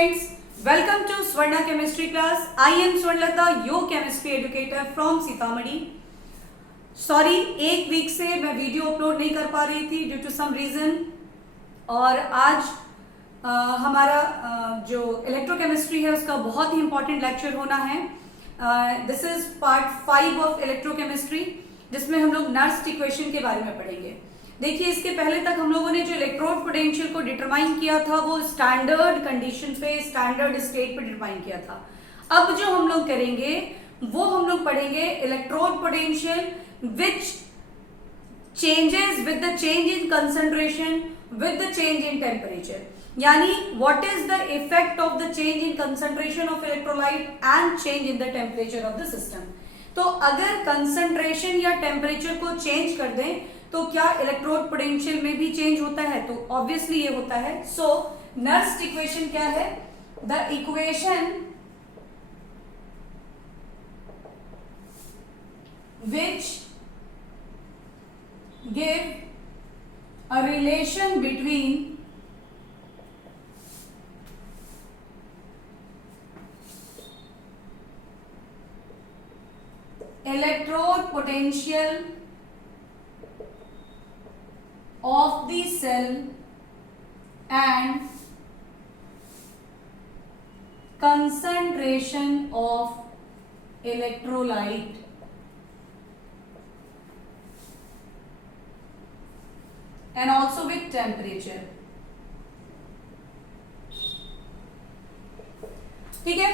students, welcome to Swarna Chemistry class. I am Swarnlata, your chemistry educator from Sitamarhi. Sorry, एक week से मैं video upload नहीं कर पा रही थी ड्यू टू सम रीजन. और आज हमारा जो इलेक्ट्रोकेमिस्ट्री है उसका बहुत ही इंपॉर्टेंट लेक्चर होना है. This is part 5 of electrochemistry, जिसमें हम लोग नर्स्ट इक्वेशन के बारे में पढ़ेंगे. देखिए, इसके पहले तक हम लोगों ने जो इलेक्ट्रोड पोटेंशियल को डिटरमाइन किया था वो स्टैंडर्ड कंडीशन पे, स्टैंडर्ड स्टेट पे डिटरमाइन किया था. अब जो हम लोग करेंगे वो हम लोग पढ़ेंगे electrode potential which changes with the change in concentration with the change in temperature. यानी what is the effect of the change in concentration of electrolyte and change in the temperature of the system. तो अगर concentration या temperature को change कर दें तो क्या electrode potential में भी चेंज होता है? तो ऑब्वियसली ये होता है. सो नर्स्ट इक्वेशन क्या है? The equation which give a relation between electrode potential of the cell and concentration of electrolyte and also with temperature. ठीक है,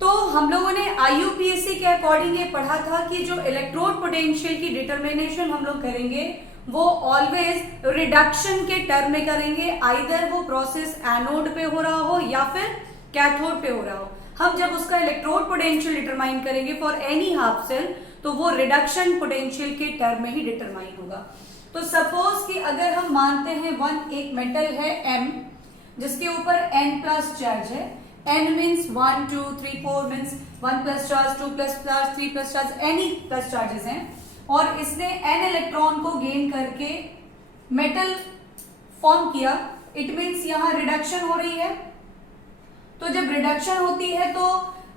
तो हम लोगों ने IUPAC के अकॉर्डिंग ये पढ़ा था कि जो इलेक्ट्रोड पोटेंशियल की डिटर्मिनेशन हम लोग करेंगे वो ऑलवेज रिडक्शन के टर्म में करेंगे. आइदर वो प्रोसेस एनोड पे हो रहा हो या फिर कैथोड पे हो रहा हो. हम जब उसका इलेक्ट्रोड पोटेंशियल डिटरमाइन करेंगे फॉर एनी हाफ सेल तो वो रिडक्शन पोटेंशियल के टर्म में ही डिटरमाइन होगा. तो सपोज कि अगर हम मानते हैं एक मेटल है M, जिसके ऊपर N प्लस चार्ज है. N means 1 2 3 4 means 1 plus charge, 2 plus charge, 3 plus charge, any plus charges हैं. और इसने N इलेक्ट्रॉन को गेन करके मेटल फॉर्म किया. इट मीन्स यहाँ रिडक्शन हो रही है. तो जब रिडक्शन होती है तो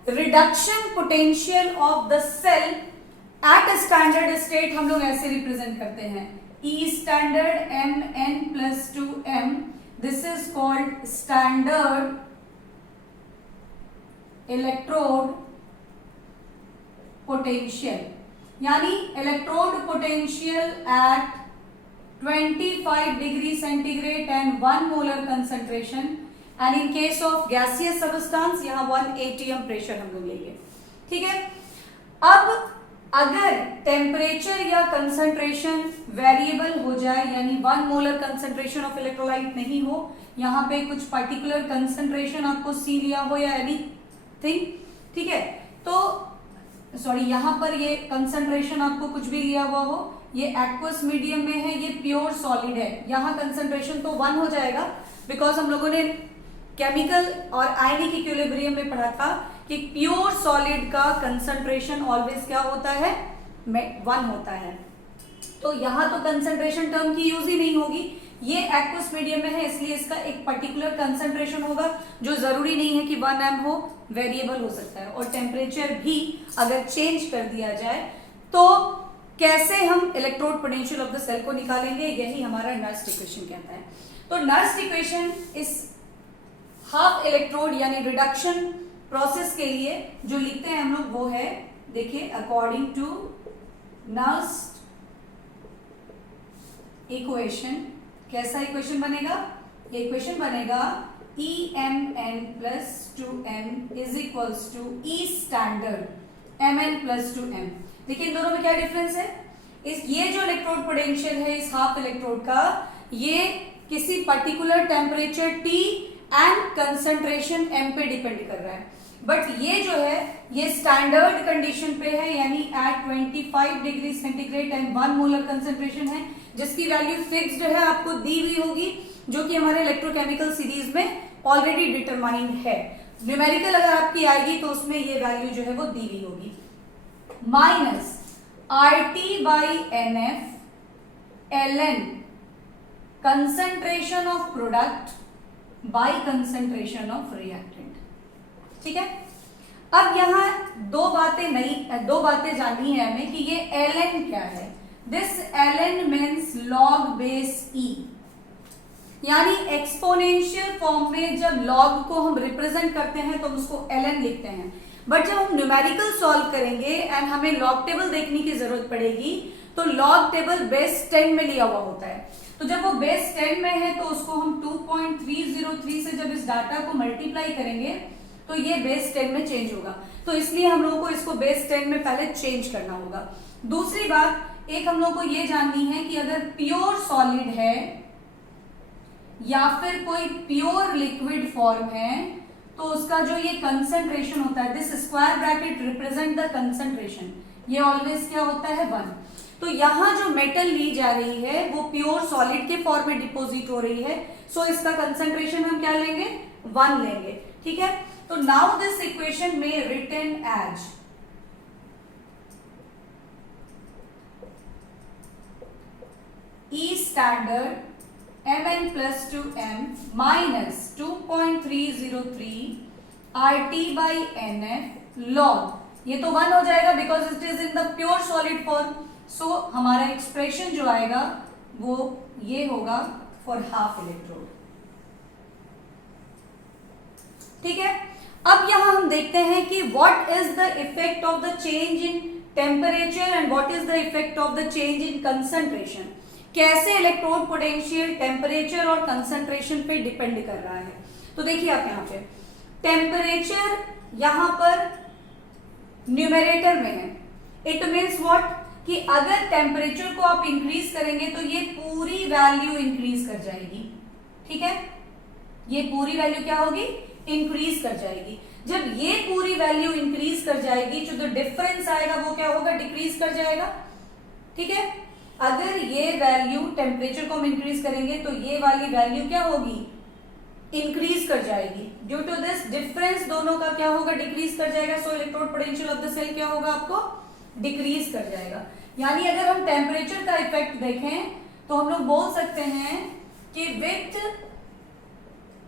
reduction potential of the cell at standard state हम लोग ऐसे रिप्रेजेंट करते हैं. E standard Mn plus 2m. This is called standard electrode potential. यानी electrode potential at 25 degree centigrade and 1 molar concentration. And in case of gaseous substance यहाँ 1 atm pressure हम लोग लेंगे. ठीक है. अब अगर टेम्परेचर या कंसंट्रेशन वेरिएबल हो जाए, यानी 1 मोलर कंसंट्रेशन ऑफ इलेक्ट्रोलाइट नहीं हो, यहाँ पे कुछ पर्टिकुलर कंसंट्रेशन आपको C लिया हो या एनीथिंग, ठीक है, तो सॉरी यहाँ पर ये कंसंट्रेशन आपको कुछ भी लिया हुआ हो, ये एक्वस मीडियम में है, ये प्योर सॉलिड है, यहाँ कंसंट्रेशन तो 1 हो जाएगा. बिकॉज हम लोगों ने केमिकल और आयनिक इक्विलिब्रियम में पढ़ा था कि प्योर सॉलिड का कंसंट्रेशन ऑलवेज क्या होता है? 1 होता है. तो यहाँ तो कंसंट्रेशन टर्म की यूज ही नहीं होगी. ये एक्वस मीडियम में है, इसलिए इसका एक पर्टिकुलर कंसंट्रेशन होगा जो जरूरी नहीं है कि 1m हो, वेरिएबल हो सकता है. और टेम्परेचर भी अगर चेंज कर दिया जाए तो कैसे हम electrode potential of the cell को निकालेंगे, यही हमारा नर्स्ट इक्वेशन कहता है. तो नर्स्ट इक्वेशन इस हाफ इलेक्ट्रोड यानी रिडक्शन प्रोसेस के लिए जो लिखते हैं हम लोग वो है, देखिए, अकॉर्डिंग टू नर्स्ट इक्वेशन. कैसा इक्वेशन बनेगा? ये इक्वेशन बनेगा EMn plus 2m is equals to E standard Mn plus 2m. देखिए इन दोनों में क्या डिफरेंस है? ये जो इलेक्ट्रोड पोटेंशियल है इस हाफ इलेक्ट्रोड का, ये किसी particular temperature T and concentration M पे डिपेंड कर रहा है. बट ये जो है ये स्टैंडर्ड कंडीशन पे है, यानी at 25 degree centigrade and 1 molar concentration है, जिसकी वैल्यू फिक्स्ड है, आपको दी हुई होगी, जो कि हमारे इलेक्ट्रोकेमिकल सीरीज में ऑलरेडी डिटरमाइंड है. न्यूमेरिकल अगर आपकी आएगी तो उसमें ये वैल्यू जो है वो दी हुई होगी. Minus RT by NF ln concentration of product by concentration of reactant. ठीक है, अब यहाँ दो बातें जाननी है हमें कि ये ln क्या है। This ln means log base e, यानी एक्सपोनेंशियल फॉर्म में जब log को हम रिप्रेजेंट करते हैं तो उसको ln लिखते हैं, बट जब हम न्यूमेरिकल सॉल्व करेंगे एंड हमें लॉग टेबल देखने की जरूरत पड़ेगी तो लॉग टेबल बेस 10 में लिया हुआ होता है। तो जब वो बेस 10 में है तो उसको हम 2.303 से जब इस डाटा को मल्टीप्लाई करेंगे तो ये बेस 10 में चेंज होगा। तो इसलिए हम लोगों को इसको बेस 10 में पहले चेंज करना होगा। दूसरी बात, एक हम लोग को ये जाननी है कि अगर प्योर सॉलिड है या फिर कोई प्योर लिक्विड फॉर्म है तो उसका जो ये कंसंट्रेशन होता है, this square bracket represent the concentration, ये ऑलवेज क्या होता है 1। तो यहां जो मेटल ली जा रही है वो प्योर सॉलिड के फॉर्म में डिपोजिट हो रही है, सो इसका कंसंट्रेशन हम क्या लेंगे 1 लेंगे। ठीक है, तो नाउ दिस इक्वेशन में written as E standard Mn plus 2m minus 2.303 RT by NF log, ये तो 1 हो जाएगा because it is in the pure solid form. So हमारा एक्सप्रेशन जो आएगा वो ये होगा फॉर हाफ इलेक्ट्रोड। ठीक है, अब यहां हम देखते हैं कि what is the effect of the change in temperature and what is the effect of the change in concentration. कैसे इलेक्ट्रोड पोटेंशियल टेम्परेचर और कंसंट्रेशन पे डिपेंड कर रहा है। तो देखिए आप यहाँ पे टेम्परेचर यहां पर न्यूमरेटर में है, इट मीन्स व्हाट कि अगर टेम्परेचर को आप इंक्रीज करेंगे तो ये पूरी वैल्यू इंक्रीज कर जाएगी। ठीक है, ये पूरी वैल्यू क्या होगी इंक्रीज कर जाएगी। जब ये पूरी वैल्यू इंक्रीज कर जाएगी जो तो डिफरेंस आएगा वो क्या होगा डिक्रीज कर जाएगा। ठीक है, अगर ये वैल्यू टेम्परेचर को हम इंक्रीज करेंगे तो ये वाली वैल्यू क्या होगी इंक्रीज कर जाएगी। ड्यू टू दिस डिफरेंस दोनों का क्या होगा डिक्रीज कर जाएगा। So electrode potential of the cell क्या होगा आपको डिक्रीज कर जाएगा। यानी अगर हम टेम्परेचर का इफेक्ट देखें तो हम लोग बोल सकते हैं कि with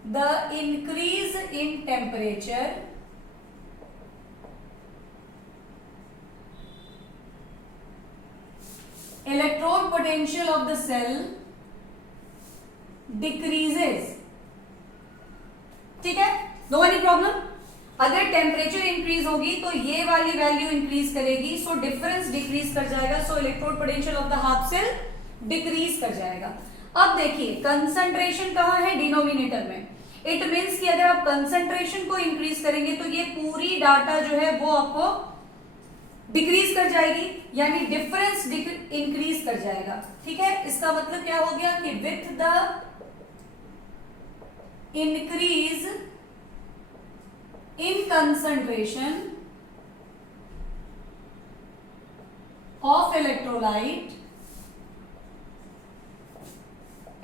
the increase in temperature electrode potential of the cell decreases। ठीक है, नो एनी प्रॉब्लम। अगर टेम्परेचर इंक्रीज होगी तो ये वाली वैल्यू इंक्रीज करेगी, सो डिफरेंस डिक्रीज कर जाएगा, so electrode potential of the half cell decrease कर जाएगा। अब देखिए कंसंट्रेशन कहाँ है डिनोमिनेटर में, इट मीन्स कि अगर आप कंसंट्रेशन को इंक्रीज करेंगे तो ये पूरी डाटा जो है वो आपको डिक्रीज कर जाएगी, यानी डिफरेंस इंक्रीज कर जाएगा। ठीक है, इसका मतलब क्या हो गया कि with the increase in concentration of electrolyte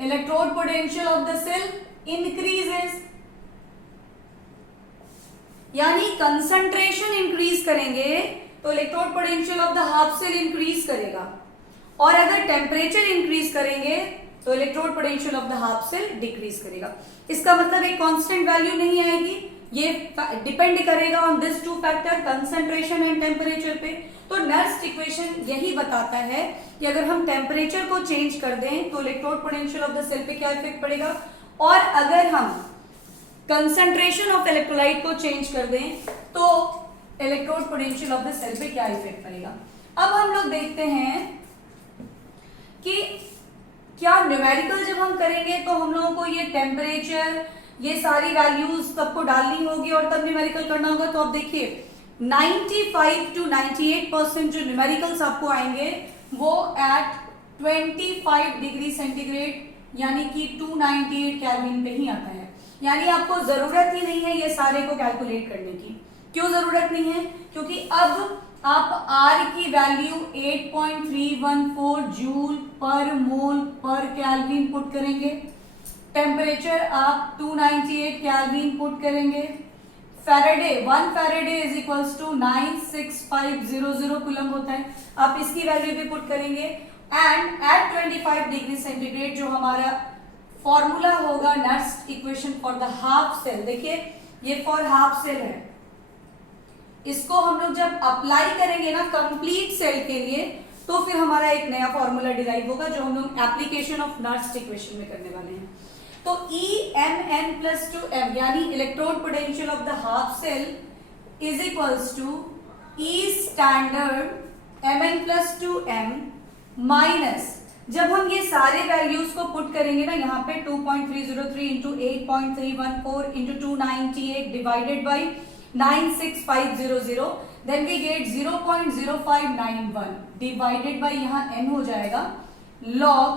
electrode potential of the cell increases. यानी कंसंट्रेशन इंक्रीज करेंगे तो electrode potential of the half cell increase करेगा, और अगर टेम्परेचर इंक्रीज करेंगे तो electrode potential of the half cell decrease करेगा। इसका मतलब एक कांस्टेंट वैल्यू नहीं आएगी, ये डिपेंड करेगा on this two factor concentration and temperature पे। तो नेक्स्ट इक्वेशन यही बताता है कि अगर हम टेम्परेचर को चेंज कर दें तो electrode potential of the cell पे क्या इफेक्ट पड़ेगा, और अगर हम कंसंट्रेशन ऑफ इलेक्ट्रोलाइट को चेंज कर दें तो electrode potential of the cell पे क्या इफेक्ट पड़ेगा। अब हम लोग देखते हैं कि क्या न्यूमेरिकल जब हम करेंगे तो हम लोगों को ये टेम्परेचर ये सारी वैल्यूज सबको डालनी होगी और तब न्यूमेरिकल करना होगा। तो आप देखिए 95 to 98% जो न्यूमेरिकल्स आपको आएंगे वो एट 25 डिग्री सेंटीग्रेड यानी कि 298 केल्विन पे ही आता है। यानी आपको जरूरत ही नहीं है ये सारे को कैलकुलेट करने की। क्यों जरूरत नहीं है, क्योंकि अब आप R की वैल्यू 8.314 जूल पर मोल पर केल्विन पुट करेंगे, टेम्परेचर आप 298 केल्विन पुट करेंगे, Faraday 1 Faraday is equals to 96500 coulomb होता है, आप इसकी वैल्यू भी पुट करेंगे, एंड एट 25 डिग्री सेंटीग्रेड जो हमारा फॉर्मूला होगा Nernst equation for the half cell. देखिए ये फॉर हाफ सेल है, इसको हम लोग जब अप्लाई करेंगे ना कंप्लीट सेल के लिए तो फिर हमारा एक नया फॉर्मूला डिराइव होगा जो हम लोग एप्लीकेशन ऑफ नर्स्ट इक्वेशन में करने वाले हैं। तो EmN+2m यानी electrode potential of the half cell is equals to E standard Mn+2m minus, जब हम ये सारे वैल्यूज को पुट करेंगे ना यहाँ पे 2.303 into 8.314 into 298 divided by 96500, then we get 0.0591 divided by यहाँ n हो जाएगा log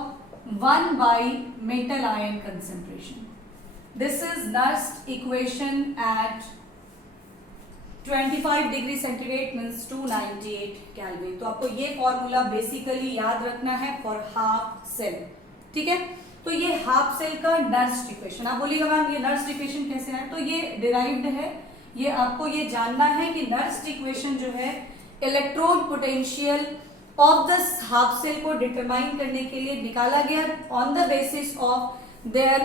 1 by metal ion concentration. This is Nernst equation at 25 degree centigrade means 298 kelvin. तो आपको ये फॉर्मूला बेसिकली याद रखना है फॉर हाफ सेल, ठीक है। तो ये हाफ सेल का नर्स्ट इक्वेशन, आप बोलिएगा मैम ये नर्स्ट इक्वेशन कैसे है, तो ये डिराइव्ड है, ये आपको ये जानना है कि नर्स्ट इक्वेशन जो है electrode potential of the half cell को डिटरमाइन करने के लिए निकाला गया on the basis of their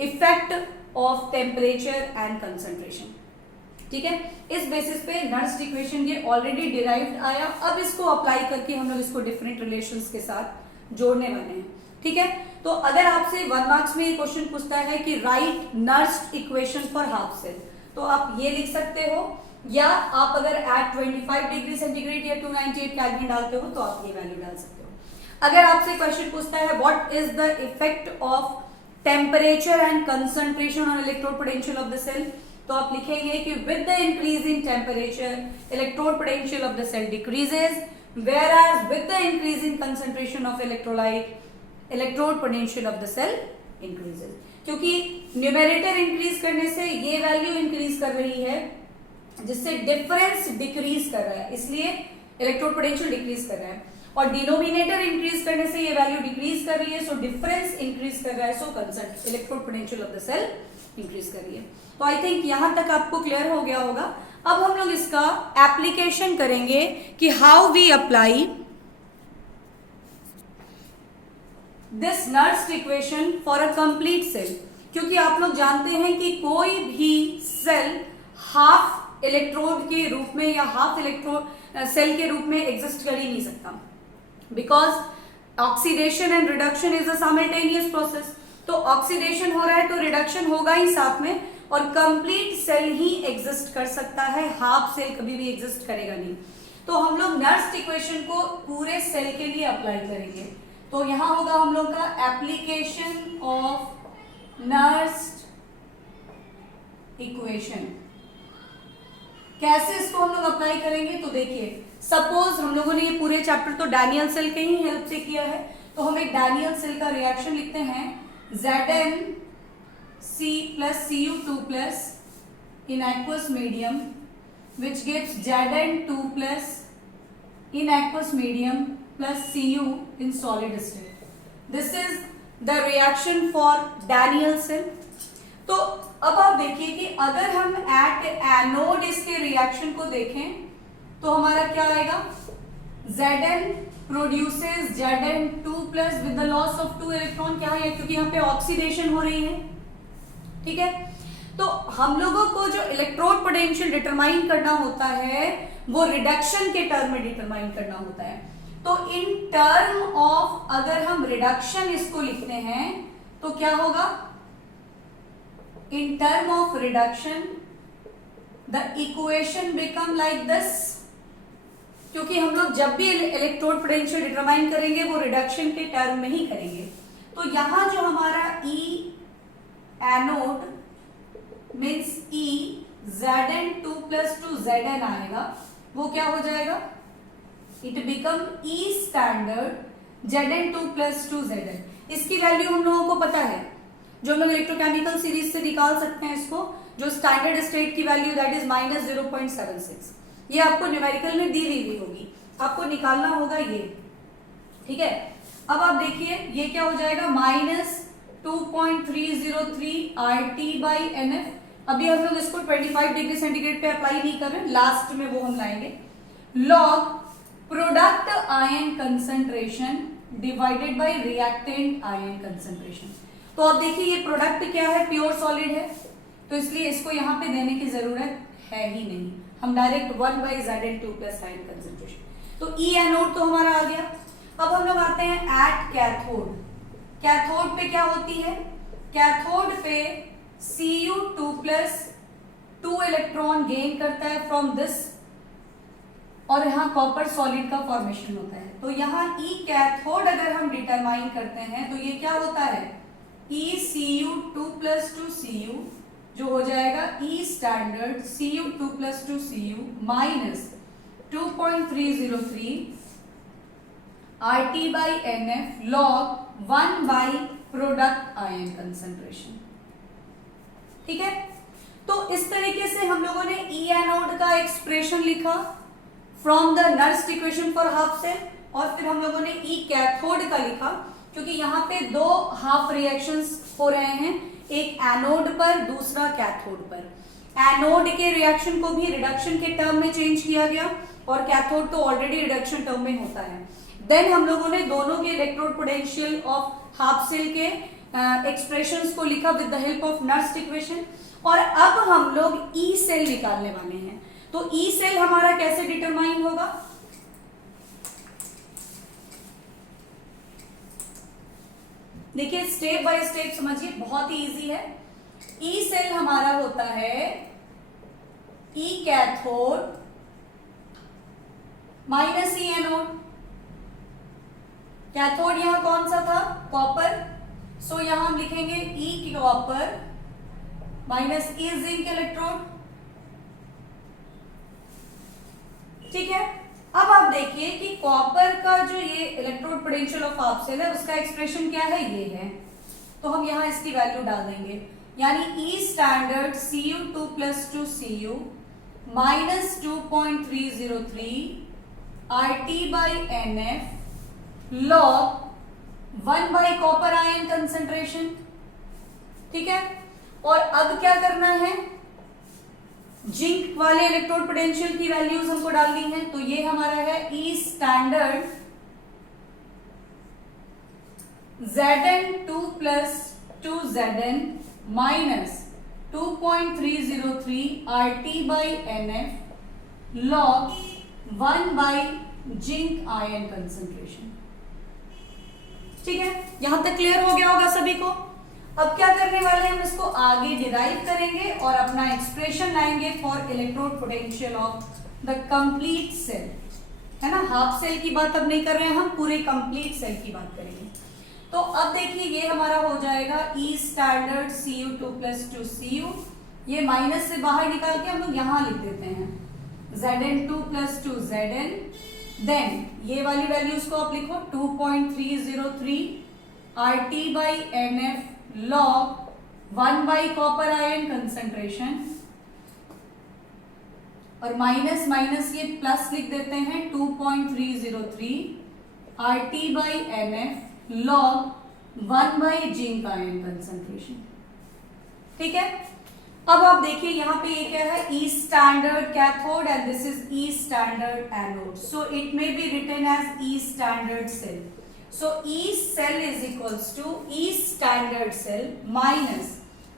effect of temperature and concentration, ठीक है। इस बेसिस पे नर्स्ट इक्वेशन ये ऑलरेडी डिराइव्ड आया, अब इसको अप्लाई करके हम लोग इसको डिफरेंट रिलेशंस के साथ जोड़ने वाले हैं, ठीक है। तो अगर आपसे 1 मार्क्स में ये क्वेश्चन पूछता है कि write Nernst equation for half cell, तो आप ये लिख सकते हो, या आप अगर एट 25 डिग्री सेंटीग्रेड या 298 केल्विन डालते हो तो आप ये वैल्यू डाल सकते हो। अगर आपसे क्वेश्चन पूछता है what is the effect of temperature and concentration on electrode potential of the cell, तो आप लिखेंगे कि with the increase in temperature electrode potential of the cell decreases, whereas with the increase in concentration of electrolyte electrode potential of the cell increases. क्योंकि numerator increase करने से ये value increase कर रही है जिससे डिफरेंस डिक्रीज कर रहा है, इसलिए इलेक्ट्रोड पोटेंशियल डिक्रीज कर रहा है, और डिनोमिनेटर इंक्रीज करने से ये वैल्यू डिक्रीज कर रही है, सो डिफरेंस इंक्रीज कर रहा है, सो कंसंट electrode potential of the cell increase कर रही है। तो आई थिंक यहां तक आपको क्लियर हो गया होगा। अब हम लोग इसका एप्लीकेशन करेंगे कि how we apply this Nernst equation for a complete cell, क्योंकि आप लोग जानते हैं कि कोई भी सेल हाफ इलेक्ट्रोड के रूप में या हाफ इलेक्ट्रोड सेल के रूप में एग्जिस्ट कर ही नहीं सकता, because oxidation and reduction is a simultaneous process. तो ऑक्सीडेशन हो रहा है तो रिडक्शन होगा ही साथ में, और कंप्लीट सेल ही एग्जिस्ट कर सकता है, हाफ सेल कभी भी एग्जिस्ट करेगा नहीं। तो हम लोग नर्स्ट इक्वेशन को पूरे सेल के लिए अप्लाई करेंगे। तो यहां होगा हम लोग का एप्लीकेशन ऑफ नर्स्ट इक्वेशन। कैसे इसको हम लोग अप्लाई करेंगे, तो देखिए सपोज हम लोगों ने ये पूरे चैप्टर तो डैनियल सेल के ही हेल्प से किया है, तो हम एक डैनियल सेल का रिएक्शन लिखते हैं ZnC plus Cu2 plus in aqueous medium which gives Zn2 plus in aqueous medium plus Cu in solid state. This is the reaction for Daniell cell. तो अब आप देखिए कि अगर हम एट एनोड इसके रिएक्शन को देखें तो हमारा क्या आएगा, Zn produces Zn2 plus with the loss of 2 electron. क्या है, क्योंकि यहाँ पे ऑक्सीडेशन हो रही है, ठीक है। तो हम लोगों को जो इलेक्ट्रोड पोटेंशियल डिटरमाइन करना होता है वो रिडक्शन के टर्म में डिटरमाइन करना होता है। तो इन टर्म ऑफ अगर हम रिडक्शन इसको लिखते हैं तो क्या होगा, in term of reduction the equation become like this, क्योंकि हम लोग जब भी इलेक्ट्रोड पोटेंशियल डिटरमाइन करेंगे वो रिडक्शन के टर्म में ही करेंगे। तो यहां जो हमारा E anode means E Zn2 plus 2 Zn आएगा, वो क्या हो जाएगा, it become E standard Zn2 plus 2 Zn। इसकी वैल्यू हम लोगों को पता है, जो हम लोग इलेक्ट्रोकेमिकल सीरीज से निकाल सकते हैं इसको, जो स्टैंडर्ड स्टेट की वैल्यू दैट इज -0.76, ये आपको न्यूमेरिकल में दी हुई होगी, आपको निकालना होगा ये, ठीक है। अब आप देखिए ये क्या हो जाएगा, -2.303 RT/NF। अभी हम लोग इसको 25 डिग्री सेंटीग्रेड पे अप्लाई नहीं कर रहे, लास्ट में वो हम लाएंगे, log product ion concentration divided by reactant ion concentration. तो अब देखिए ये प्रोडक्ट क्या है, प्योर सॉलिड है, तो इसलिए इसको यहाँ पे देने की जरूरत है ही नहीं, हम direct 1/Zn2 plus ion concentration. तो ई एनोड तो हमारा आ गया। अब हम लोग आते हैं एट कैथोड। कैथोड पे क्या होती है, कैथोड पे Cu2 प्लस 2 इलेक्ट्रॉन गेन करता है फ्रॉम दिस, और यहाँ कॉपर सॉलिड का फॉर्मेशन होता है। तो यहाँ ई कैथोड अगर हम डिटरमाइन करते हैं तो ये क्या होता है, ECU2 प्लस 2Cu जो हो जाएगा E standard Cu2 plus 2Cu minus 2.303 RT/NF log 1 by product ion concentration. ठीक है, तो इस तरीके से हम लोगों ने ई एनोड का एक्सप्रेशन लिखा from the Nernst equation for half cell, और फिर हम लोगों ने ई कैथोड का लिखा क्योंकि यहाँ पे दो हाफ रिएक्शंस हो रहे हैं, एक एनोड पर दूसरा कैथोड पर। एनोड के रिएक्शन को भी रिडक्शन के टर्म में चेंज किया गया और कैथोड तो ऑलरेडी रिडक्शन टर्म में होता है। देन हम लोगों ने दोनों के electrode potential of half cell के एक्सप्रेशंस को लिखा with the help of Nernst equation, और अब हम लोग ई सेल निकालने वाले हैं। तो ई सेल हमारा कैसे डिटरमाइन होगा, देखिए स्टेप बाय स्टेप समझिए, बहुत ही इजी है। ई सेल हमारा होता है ई cathode minus E anode. Cathode यहां कौन सा था, कॉपर, सो यहां हम लिखेंगे ई कॉपर माइनस ई जिंक इलेक्ट्रोड। ठीक है, अब आप देखिए कि कॉपर का जो ये electrode potential of half cell है उसका एक्सप्रेशन क्या है, ये है, तो हम यहां इसकी वैल्यू डाल देंगे, यानी E standard Cu2 plus 2Cu minus 2.303 RT/NF log 1 by copper ion concentration. ठीक है, और अब क्या करना है, जिंक वाले इलेक्ट्रोड पोटेंशियल की वैल्यूज हमको डालनी है, तो ये हमारा है E standard Zn2 plus 2Zn minus 2.303 RT/NF log 1 by zinc ion concentration. ठीक है, यहां तक क्लियर हो गया होगा सभी को। अब क्या करने वाले हैं, हम इसको आगे डिराइव करेंगे और अपना एक्सप्रेशन लाएंगे for electrode potential of the complete cell, है ना। हाफ सेल की बात अब नहीं कर रहे हैं हम, पूरे कंप्लीट सेल की बात करेंगे। तो अब देखिए ये हमारा हो जाएगा E standard Cu2 plus 2Cu, ये माइनस से बाहर निकाल के हम लोग यहां लिख देते हैं Zn2 प्लस 2Zn, देन ये वाली वैल्यूज को आप लिखो 2.303 RT/NF log 1 by copper ion concentration, और माइनस माइनस ये प्लस लिख देते हैं 2.303 RT/NF log 1 by zinc ion concentration. ठीक है, अब आप देखिए यहां पे ये क्या है, E standard cathode and this is E standard anode, so it may be written as E standard cell. So E cell is equals to E standard cell minus,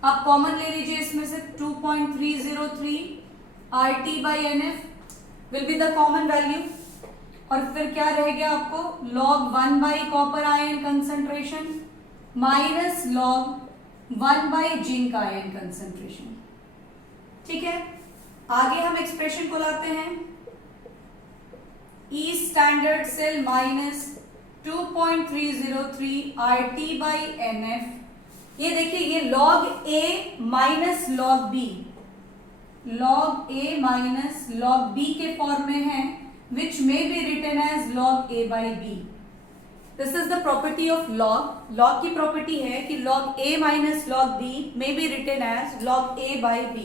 आप कॉमन ले लीजिए इसमें से 2.303 RT/NF will be the common value, और फिर क्या रह गया आपको, log 1 by copper ion concentration minus log 1 by zinc ion concentration. ठीक है, आगे हम एक्सप्रेशन को लाते हैं, E standard cell minus 2.303 RT/NF, ये देखिए ये log A minus log B, log A minus log B के फॉर्म में है, which may be written as log A by B. This is the property of log. log की property है कि log A minus log B may be written as log A by B.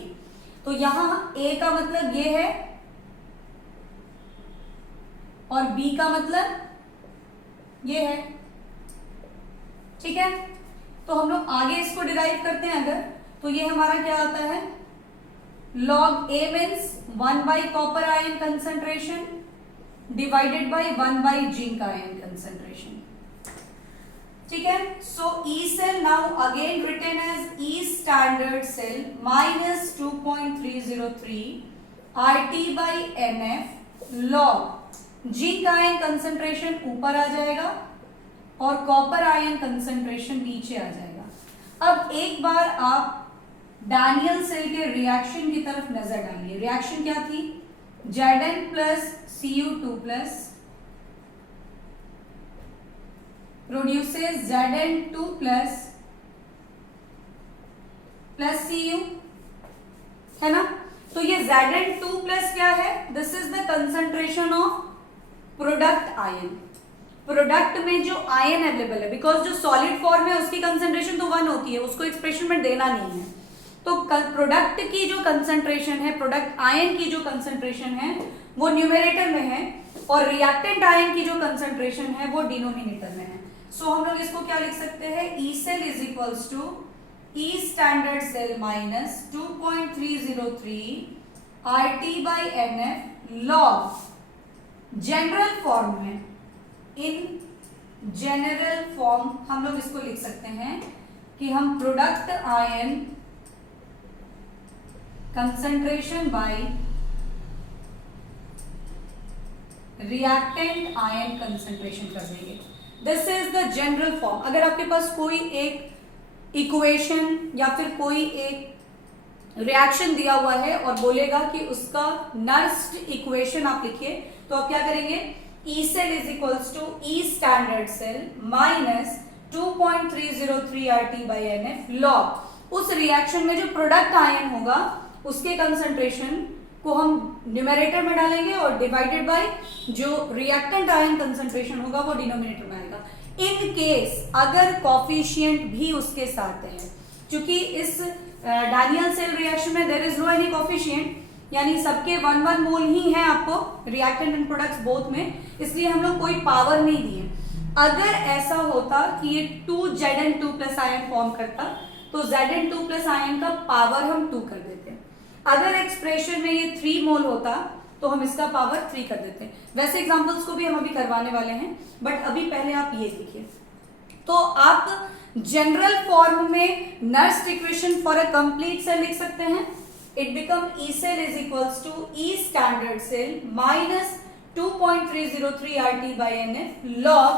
तो यहां A का मतलब ये है और B का मतलब ये है। ठीक है, तो हम लोग आगे इसको डिराइव करते हैं अगर, तो ये हमारा क्या आता है, log A means 1 by copper ion concentration divided by 1 by zinc ion concentration. ठीक है। So E cell now again written as E standard cell minus 2.303 RT by NF log zinc ion concentration ऊपर आ जाएगा और copper ion concentration नीचे आ जाएगा। अब एक बार आप डैनियल सेल के रिएक्शन की तरफ नजर डालिए। रिएक्शन क्या थी? Zn plus Cu2 plus produces Zn2 plus Cu, है ना? तो ये Zn2 प्लस क्या है? This is the concentration of product ion. Product में जो आयन अवेलेबल है, बिकॉज जो सॉलिड फॉर्म है उसकी कंसंट्रेशन तो 1 होती है, उसको एक्सप्रेशन में देना नहीं है। तो प्रोडक्ट की जो कंसंट्रेशन है, प्रोडक्ट आयन की जो कंसंट्रेशन है वो न्यूमरेटर में है और रिएक्टेंट आयन की जो कंसंट्रेशन है वो डिनोमिनेटर में है। सो हम लोग इसको क्या लिख सकते हैं? E cell is equals to E standard cell minus 2.303 RT by NF log general form में, इन जनरल फॉर्म हम लोग इसको लिख सकते हैं कि हम product ion concentration by reactant ion concentration कर देंगे। This is the general form. अगर आपके पास कोई एक इक्वेशन या फिर कोई एक रिएक्शन दिया हुआ है और बोलेगा कि उसका नर्स्ड इक्वेशन आप लिखिए, तो आप क्या करेंगे? E cell is equals to E standard cell minus 2.303 RT by NF log उस रिएक्शन में जो प्रोडक्ट आयन होगा उसके कंसंट्रेशन को हम न्यूमरेटर में डालेंगे और डिवाइडेड बाय जो रिएक्टेंट आयन कंसंट्रेशन होगा वो डिनोमिनेटर में आएगा। इन केस अगर कॉफिशिएंट भी उसके साथ है, क्योंकि इस डैनियल सेल रिएक्शन में there is no any coefficient, यानी सबके 1 मोल ही है आपको रिएक्टेंट एंड प्रोडक्ट्स बोथ में, इसलिए हम लोग कोई पावर नहीं दिए। अगर ऐसा होता कि ये 2Zn2 प्लस आयन फॉर्म करता तो Zn2 प्लस आयन का पावर हम 2 कर देते। अगर एक्सप्रेशन में ये 3 मोल होता तो हम इसका पावर 3 कर देते। वैसे एग्जांपल्स को भी हम अभी करवाने वाले हैं, बट अभी पहले आप ये लिखिए। तो आप जनरल फॉर्म में Nernst equation for a complete cell लिख सकते हैं। It become E cell is equals to E standard cell minus 2.303 RT by NF log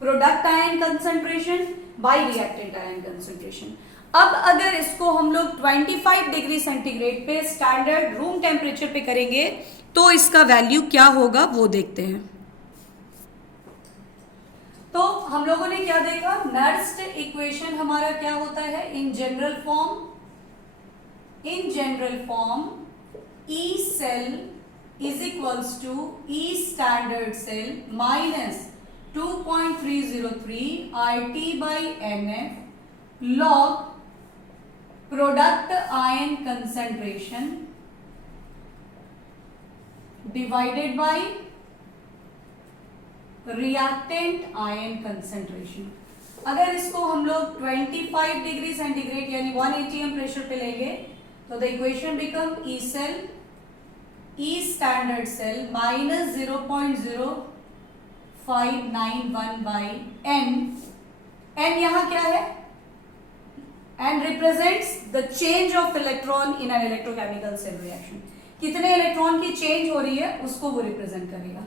product ion concentration by reactant ion concentration. अब अगर इसको हम लोग 25 डिग्री सेंटीग्रेड पे स्टैंडर्ड रूम टेम्परेचर पे करेंगे तो इसका वैल्यू क्या होगा वो देखते हैं। तो हम लोगों ने क्या देखा? नर्स्ड इक्वेशन हमारा क्या होता है? In general form E cell is equals to E standard cell minus 2.303 RT by NF log product ion concentration divided by reactant ion concentration। अगर इसको हम लोग 25 डिग्री सेंटीग्रेड यानी 1 atm प्रेशर पे लेंगे तो the equation become E cell E standard cell minus 0.0591 by N। N यहाँ क्या है? N represents the change of electron in an electrochemical cell reaction। कितने इलेक्ट्रॉन की चेंज हो रही है उसको वो रिप्रेजेंट करेगा।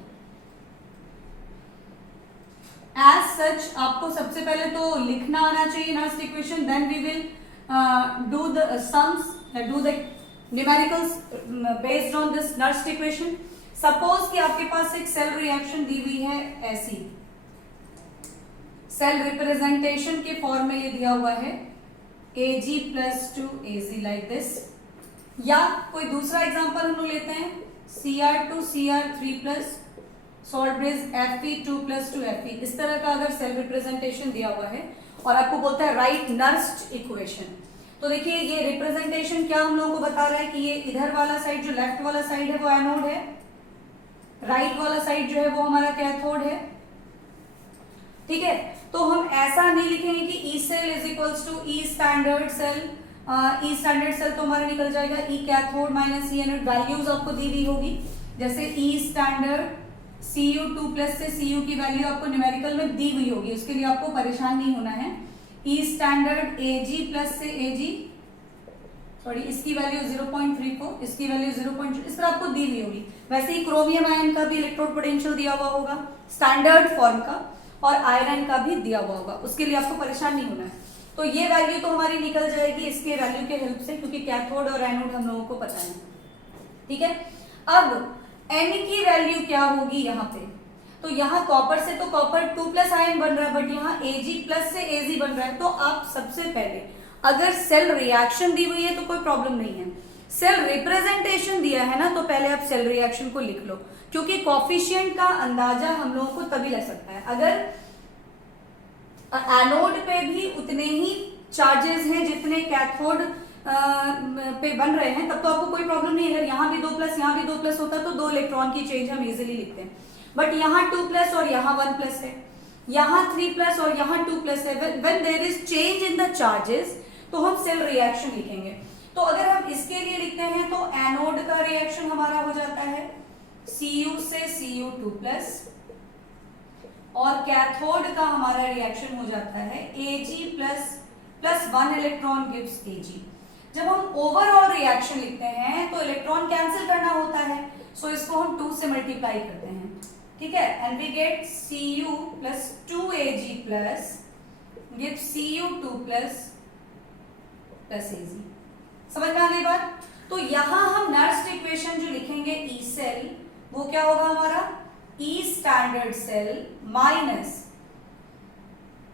As such आपको सबसे पहले तो लिखना आना चाहिए nursed equation, then we will do the sums, do the numericals based on this nursed equation. Suppose कि आपके पास एक सेल रिएक्शन दी हुई है ऐसी, सेल रिप्रेजेंटेशन के फॉर्म में ये दिया हुआ है Ag plus 2 Az like this, या कोई दूसरा एग्जांपल हम लोग लेते हैं Cr2 Cr3 plus salt bridge Fe2 plus 2 Fe। इस तरह का अगर सेल रिप्रेजेंटेशन दिया हुआ है और आपको बोलता है राइट नर्स्ड इक्वेशन, तो देखिए ये रिप्रेजेंटेशन क्या हम लोगों को बता रहा है कि ये इधर वाला साइड जो लेफ्ट वाला साइड है वो एनोड है, राइट वाला साइड जो है वो हमारा कैथोड है। ठीक है, तो हम ऐसा नहीं लिखेंगे कि E cell is equals to E standard cell. E standard cell तो हमारा निकल जाएगा E cathode minus E anode, values आपको दी हुई होगी, जैसे ई स्टैंडर्ड Cu2 से Cu की वैल्यू आपको न्यूमेरिकल में दी हुई होगी, उसके लिए आपको परेशान नहीं होना है। ई स्टैंडर्ड Ag से Ag, सॉरी इसकी वैल्यू 0.34, इसकी वैल्यू 0.2, इस तरह आपको दी हुई होगी। वैसे ही क्रोमियम आयन का भी इलेक्ट्रोड पोटेंशियल दिया हुआ होगा स्टैंडर्ड फॉर्म का, और आयरन का भी दिया हुआ होगा, उसके लिए आपको परेशान नहीं होना है। तो ये वैल्यू तो हमारी निकल जाएगी इसके वैल्यू के हेल्प से, क्योंकि कैथोड और एनोड हम लोगों को पता है। ठीक है, अब N की वैल्यू क्या होगी यहाँ पे, तो यहाँ कॉपर से तो कॉपर 2+ आयन बन रहा है, बट यहाँ Ag+ से Ag बन रहा है। तो आप सबसे पहले अगर सेल रिएक्शन दी हुई है तो कोई प्रॉब्लम नहीं है, सेल रिप्रेजेंटेशन दिया है ना, तो पहले आप सेल रिएक्शन को लिख लो, क्योंकि कॉफिशिएंट का अंदाजा हम लोगों को तभी लग सकता है अगर एनोड पे भी उतने ही चार्जेस हैं जितने कैथोड पे बन रहे हैं, तब तो आपको कोई प्रॉब्लम नहीं है। अगर यहाँ भी 2+ यहाँ भी 2+ होता तो 2 इलेक्ट्रॉन की चेंज हम इजीली लिखते हैं, बट यहाँ 2+ और यहाँ 1+ है, यहाँ 3+ और यहाँ 2+ है। When there is change in the charges तो हम सेल रिएक्शन लिखेंगे। तो अगर हम इसके लिए लिखते हैं तो एनोड का रिएक्शन हमारा हो जाता है Cu से Cu2+, और कैथोड का हमारा रिएक्शन हो जाता है Ag+ + 1 इलेक्ट्रॉन गिव्स Ag। जब हम ओवरऑल रिएक्शन लिखते हैं तो इलेक्ट्रॉन कैंसिल करना होता है, सो इसको हम 2 से मल्टीप्लाई करते हैं। ठीक है, and we get Cu + 2Ag+ gives Cu2+ Ag। समझ में आ गई बात? तो यहां हम नर्स्ट इक्वेशन जो लिखेंगे ई सेल, वो क्या होगा हमारा E standard cell minus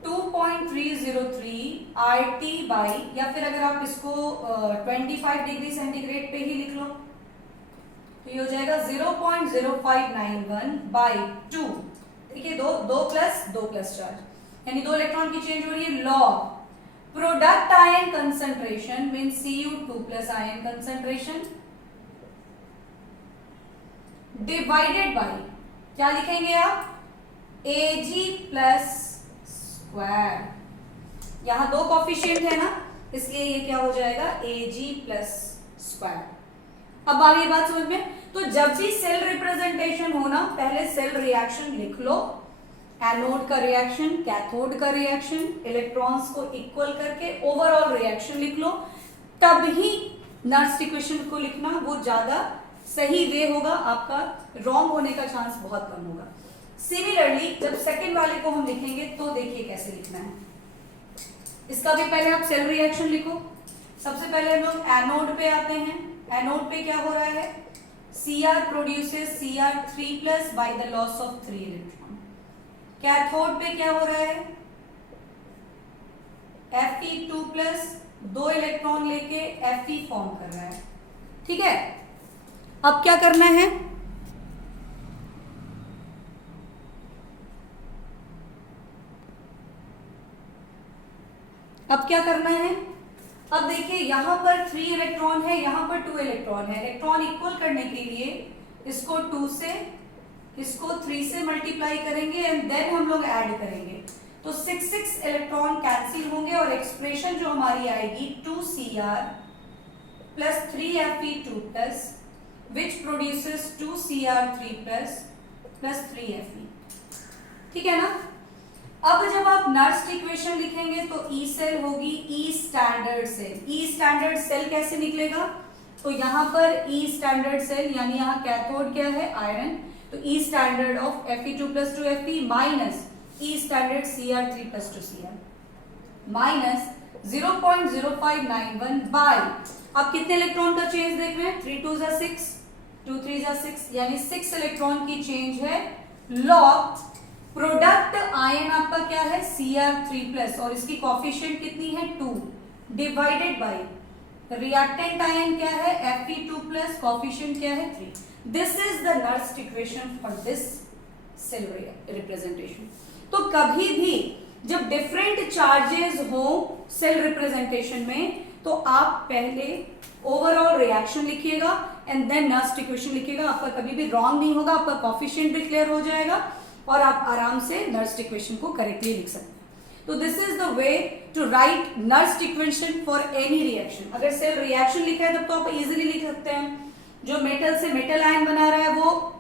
2.303 RT by, या फिर अगर आप इसको 25 डिग्री सेंटीग्रेड पे ही लिख लो तो ये हो जाएगा 0.0591 बाई 2। ठीक है, 2+ चार्ज, यानी 2 इलेक्ट्रॉन की चेंज हो रही है। Log product ion concentration mean Cu2+ ion concentration divided by, क्या लिखेंगे आप, Ag+ स्क्वायर। यहां 2 कॉफिशिएंट है ना, इसलिए ये क्या हो जाएगा Ag+ स्क्वायर। अब आ गई बात समझ में? तो जब भी सेल रिप्रेजेंटेशन हो ना, पहले सेल रिएक्शन लिख लो, एनोड का रिएक्शन, कैथोड का रिएक्शन, इलेक्ट्रॉन्स को इक्वल करके ओवरऑल रिएक्शन लिख लो, तब ही नर्स्ट इक्वेशन को लिखना वो ज्यादा सही वे होगा, आपका रॉन्ग होने का चांस बहुत कम होगा। सिमिलरली जब सेकंड वाले को हम लिखेंगे तो देखिए कैसे लिखना है। इसका भी पहले आप सेल रिएक्शन लिखो। सबसे पहले हम लोग एनोड पे आते हैं। एनोड पे क्या हो रहा है, Cr produces Cr3+ by the loss of 3 electron. Cathode पे क्या हो रहा है, Fe2+ 2 इलेक्ट्रॉन लेके Fe फॉर्म कर रहा है। ठीक है, अब क्या करना है, अब क्या करना है, अब देखिए यहां पर 3 इलेक्ट्रॉन है, यहां पर 2 इलेक्ट्रॉन है। इलेक्ट्रॉन इक्वल करने के लिए इसको 2 से, इसको 3 से मल्टीप्लाई करेंगे एंड देन हम लोग ऐड करेंगे, तो 6 इलेक्ट्रॉन कैंसिल होंगे और एक्सप्रेशन जो हमारी आएगी 2Cr + 3Fe2+ which produces 2Cr3+ + 3Fe। ठीक है ना? अब जब आप नर्स्ट इक्वेशन लिखेंगे तो ई सेल होगी ई standard cell. E standard cell कैसे निकलेगा, तो यहां पर ई स्टैंडर्ड सेल यानी यहां कैथोड क्या है, आयरन, तो E standard of Fe2+ 2Fe minus E standard Cr3+ 2Cr minus 0.0591 by, आप कितने इलेक्ट्रॉन का चेंज देख रहे हैं, 3 2 6, 2 3 6, यानी 6 इलेक्ट्रॉन की चेंज है। लॉग प्रोडक्ट आयन आपका क्या है, Cr3+, और इसकी कॉफिशिएंट कितनी है, 2, डिवाइडेड बाय रिएक्टेंट आयन क्या है, Fe2+, कॉफिशिएंट क्या है, 3। This is the Nernst equation for this cell representation. तो कभी भी जब डिफरेंट चार्जेस हो सेल रिप्रेजेंटेशन में, तो आप पहले ओवरऑल रिएक्शन लिखिएगा एंड देन नर्स्ट इक्वेशन लिखिएगा। आपका कभी भी रॉन्ग नहीं होगा, आपका कॉफिशिएंट भी क्लियर हो जाएगा और आप आराम से नर्स्ट इक्वेशन को करेक्टली लिख सकते हैं। तो this is the way to write Nernst equation for any reaction. अगर सेल रिएक्शन लिखा है तब तो आप इजीली लिख सकते हैं। जो मेटल से मेटल आयन बना रहा है वो